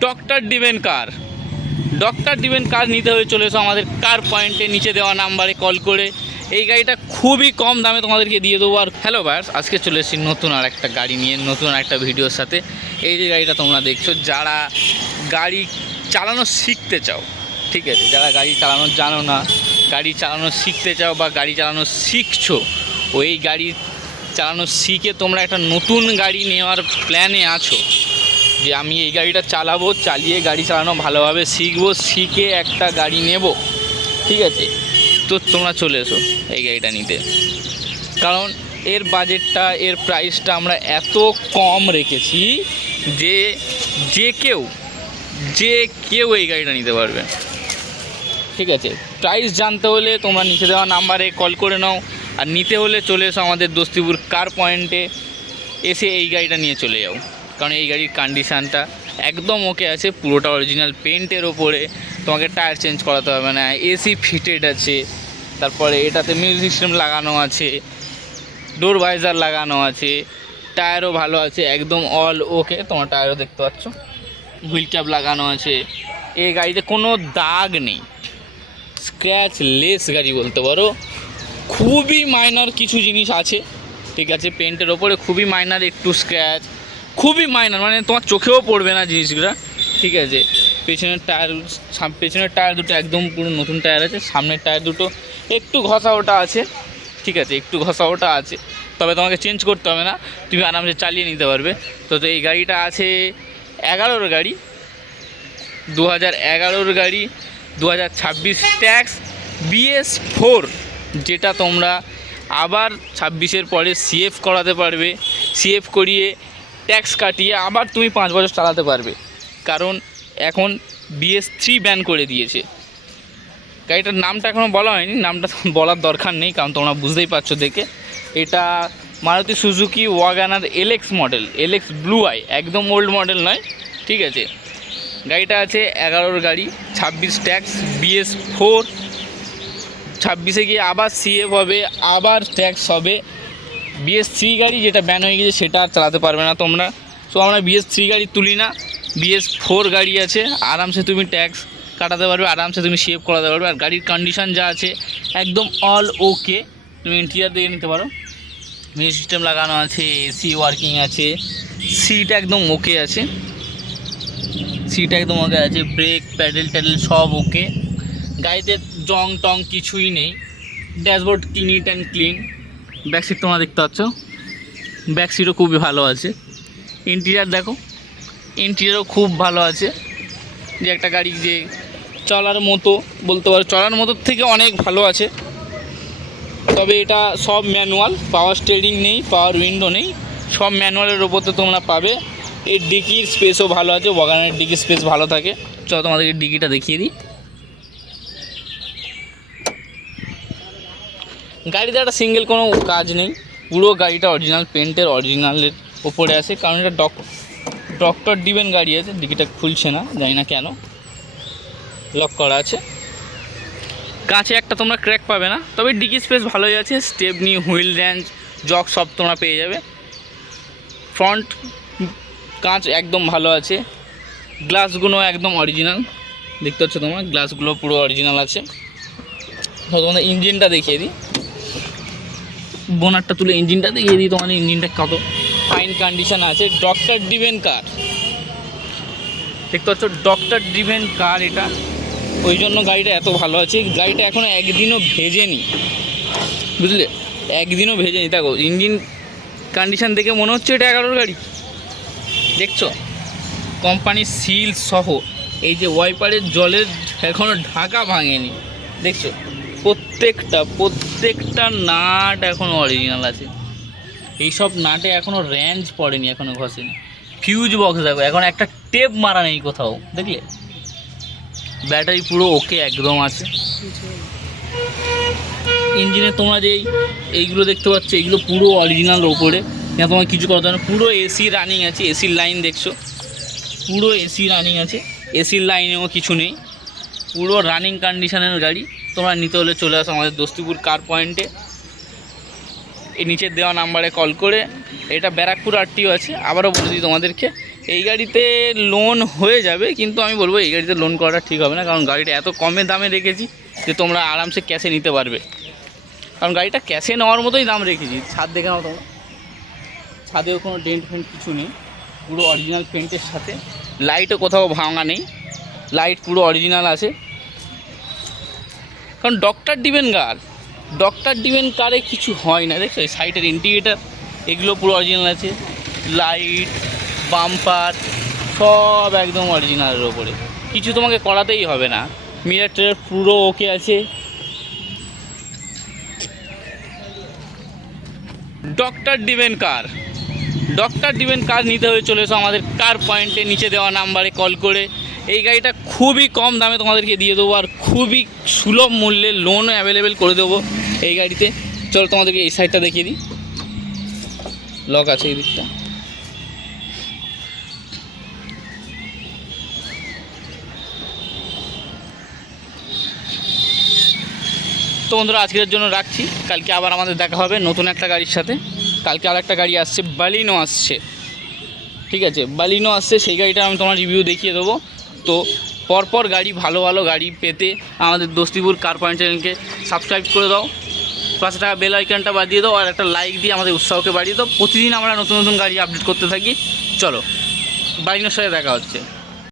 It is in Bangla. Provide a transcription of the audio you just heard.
ডক্টর ডিভেন কার নিতে হয়ে চলে এসো আমাদের কার পয়েন্টে, নিচে দেওয়া নাম্বারে কল করে। এই গাড়িটা খুবই কম দামে তোমাদেরকে দিয়ে দেবো। আর হ্যালো ভাইয়ার্স, আজকে চলে এসেছি নতুন আর একটা গাড়ি নিয়ে, নতুন একটা ভিডিওর সাথে। এই যে গাড়িটা তোমরা দেখছো, যারা গাড়ি চালানো শিখতে চাও, ঠিক আছে, যারা গাড়ি চালানো জানো না, গাড়ি চালানো শিখতে চাও বা গাড়ি চালানো শিখছো, ওই গাড়ি চালানো শিখে তোমরা একটা নতুন গাড়ি নেওয়ার প্ল্যানে আছো, যে আমি এই গাড়িটা চালাবো, চালিয়ে গাড়ি চালানো ভালোভাবে শিখবো, শিখে একটা গাড়ি নেব, ঠিক আছে, তো তোমরা চলে এসো এই গাড়িটা নিতে। কারণ এর বাজেটটা, এর প্রাইসটা আমরা এত কম রেখেছি যে যে কেউ এই গাড়িটা নিতে পারবে, ঠিক আছে। প্রাইস জানতে হলে তোমরা নিচে দেওয়া নাম্বারে কল করে নাও, আর নিতে হলে চলে এসো আমাদের দস্তিপুর কার পয়েন্টে, এসে এই গাড়িটা নিয়ে চলে যাও। কারণ এই গাড়ির কন্ডিশানটা একদম ওকে আছে, পুরোটা অরিজিনাল পেন্টের ওপরে, তোমাকে টায়ার চেঞ্জ করাতে হবে না, এসি ফিটেড আছে, তারপরে এটাতে মিউজিক সিস্টেম লাগানো আছে, ডোর ভাইজার লাগানো আছে, টায়ারও ভালো আছে, একদম অল ওকে, তোমার টায়ারও দেখতে পাচ্ছ, হুইল ক্যাপ লাগানো আছে। এই গাড়িতে কোনো দাগ নেই, স্ক্র্যাচ লেস গাড়ি বলতে পারো। খুবই মাইনর কিছু জিনিস আছে, ঠিক আছে, পেন্টের ওপরে খুবই মাইনর একটু স্ক্র্যাচ, খুবই মাইনর, মানে তোমার চোখেও পড়বে না জিনিসগুলো, ঠিক আছে। পেছনের টায়ার দুটো একদম পুরো নতুন টায়ার আছে, সামনের টায়ার দুটো একটু ঘষা ওটা আছে, ঠিক আছে, একটু ঘষা ওটা আছে, তবে তোমাকে চেঞ্জ করতে হবে না, তুমি আরামসে চালিয়ে নিতে পারবে। তো এই গাড়িটা আছে 11-র গাড়ি, 2011-র গাড়ি, 2026 ট্যাক্স, BS4, যেটা তোমরা আবার 26-এর পরে CF করাতে পারবে, CF করিয়ে ট্যাক্স কাটিয়ে আবার তুমি 5 বছর চালাতে পারবে। কারণ এখন BS3 ব্যান করে দিয়েছে। গাড়িটার নামটা এখনও বলা হয়নি, নামটা বলার দরকার নেই, কারণ তোমরা বুঝতেই পারছো দেখে। এটা Maruti Suzuki WagonR LX model, LX blue eye, একদম ওল্ড মডেল নয়, ঠিক আছে। গাড়িটা আছে 11-র গাড়ি, 26 ট্যাক্স, BS4, 26-এ গিয়ে আবার CF হবে, আবার ট্যাক্স হবে। BS3 গাড়ি যেটা ব্যান হয়ে গেছে সেটা আর চালাতে পারবে না তোমরা। সো আমরা BS3 গাড়ি তুলি না, BS4 গাড়ি আছে, আরামসে তুমি ট্যাক্স কাটাতে পারবে, আরামসে তুমি CF করাতে পারবে। আর গাড়ির কন্ডিশন যা আছে একদম অল ওকে। তুমি ইন্টেরিয়ার দেখে নিতে পারো, মিউজিক সিস্টেম লাগানো আছে, AC ওয়ার্কিং আছে, সিট একদম ওকে আছে, ব্রেক প্যাডেল সব ওকে। গাড়িতে জং টং কিছুই নেই, dashboard neat and clean. Backseat তোমরা দেখতে পাচ্ছ, ব্যাকসিটও খুবই ভালো আছে। ইন্টেরিয়ার দেখো, ইন্টেরিয়ারও খুব ভালো আছে, যে একটা গাড়ি যে চলার মতো বলতে পারো, চলার মতো থেকে অনেক ভালো আছে। তবে এটা সব ম্যানুয়াল, পাওয়ার স্টিয়ারিং নেই, পাওয়ার উইন্ডো নেই, সব ম্যানুয়ালের ওপরতে তোমরা পাবে। এর ডিকির স্পেসও ভালো আছে, ওয়াগানের ডিকির স্পেস ভালো থাকে। চলো তোমাদেরকে ডিকিটা দেখিয়ে দিই। গাড়িতে একটা সিঙ্গেল কোনো কাজ নেই, পুরো গাড়িটা অরিজিনাল পেন্টের, অরিজিনালের ওপরে আছে। কারণ এটা ডক্টর ডিভেন গাড়ি আছে। ডিকিটা খুলছে না, জানি না কেন, লক করা আছে। কাছে একটা তোমরা ক্র্যাক পাবে না, তবে ডিকি স্পেস ভালোই আছে। স্টেপনি, হুইল রেঞ্জ, জক সব তোমরা পেয়ে যাবে। ফ্রন্ট কাঁচ একদম ভালো আছে, গ্লাসগুলো একদম অরিজিনাল দেখতে পাচ্ছ তোমরা, গ্লাসগুলো পুরো অরিজিনাল আছে। তো তোমাদের ইঞ্জিনটা দেখিয়ে দিই, বোনারটা তুলে ইঞ্জিনটা দেখিয়ে দিই তোমাদের, ইঞ্জিনটা কত ফাইন কন্ডিশন আছে। ডক্টর ডিভেন কার দেখতে পাচ্ছ, ডক্টর ডিভেন কার এটা, ওই জন্য গাড়িটা এত ভালো আছে। গাড়িটা এখনও একদিনও ভেজেনি, বুঝলে, একদিনও ভেজেনি। দেখো ইঞ্জিন কন্ডিশন দেখে মনে হচ্ছে এটা 11-র গাড়ি, দেখছো, কোম্পানির সিল সহ। এই যে ওয়াইপারের জলের এখনও ঢাকা ভাঙেনি, দেখছো, প্রত্যেকটা নাট এখনও অরিজিনাল আছে। এইসব নাটে এখনও রেঞ্জ পড়েনি, এখনও ঘষেনি। ফিউজ বক্স দেখো, এখন একটা টেপ মারা নেই কোথাও, দেখলে। ব্যাটারি পুরো ওকে একদম আছে। ইঞ্জিনে তোমরা যে এইগুলো দেখতে পাচ্ছ, এইগুলো পুরো অরিজিনাল ওপরে, না তোমার কিছু করতে হবে না। পুরো এসি রানিং আছে, এসির লাইন দেখছো, পুরো এসি রানিং আছে, এসির লাইনেও কিছু নেই, পুরো রানিং কন্ডিশনের গাড়ি। তোমরা নিতে হলে চলে আসো আমাদের দস্তিপুর কার পয়েন্টে, এই নিচের দেওয়া নাম্বারে কল করে। এটা ব্যারাকপুর RTO আছে, আবারও বলে দিই তোমাদেরকে, এই গাড়িতে লোন হয়ে যাবে, কিন্তু আমি বলবো এই গাড়িতে লোন করাটা ঠিক হবে না, কারণ গাড়িটা এত কমে দামে রেখেছি যে তোমরা আরামসে ক্যাশে নিতে পারবে। কারণ গাড়িটা ক্যাশে নেওয়ার মতোই দাম রেখেছি। ছাদ দেখে নাও তোমরা, ছাদেও কোনো ডেন্ট ফেন্ট কিছু নেই, পুরো অরিজিনাল পেন্টের সাথে। লাইটও কোথাও ভাঙা নেই, লাইট পুরো অরিজিনাল আছে। কারণ ডক্টর ডিভেন কারে কিছু হয় না, দেখছো সাইডের ইন্ডিকেটার এগুলো পুরো অরিজিনাল আছে, লাইট বাম্পার সব একদম অরিজিনালের ওপরে, কিছু তোমাকে করাতেই হবে না। মিরার টিরার পুরো ওকে আছে। ডক্টর ডিভেন কার নিতে হয়ে চলে এসো আমাদের কার পয়েন্টে নিচে দেওয়া নাম্বারে কল করে। এই গাড়িটা খুবই কম দামে তোমাদেরকে দিয়ে দেবো, আর খুবই সুলভ মূল্যে লোনও অ্যাভেলেবেল করে দেবো এই গাড়িতে। চলো তোমাদেরকে এই সাইডটা দেখিয়ে দিই, লক আছে এই দিকটা। তো বন্ধুরা আজকের জন্য রাখছি, কালকে আবার আমাদের দেখা হবে নতুন একটা গাড়ির সাথে। কালকে আর একটা গাড়ি আসছে, বালিনো আসছে, ঠিক আছে, বালিনো আসছে, সেই গাড়িটা আমি তোমার রিভিউ দেখিয়ে দেবো। তো পরপর গাড়ি ভালো ভালো গাড়ি পেতে আমাদের দোস্তিপুর কার পয়েন্ট চ্যানেলকে সাবস্ক্রাইব করে দাও, পাশে থাকা বেল আইকনটা বাজিয়ে দাও, আর একটা লাইক দিয়ে আমাদের উৎসাহকে বাড়িয়ে দাও। প্রতিদিন আমরা নতুন নতুন গাড়ি আপডেট করতে থাকি। চলো বালিনোর সাথে দেখা হচ্ছে।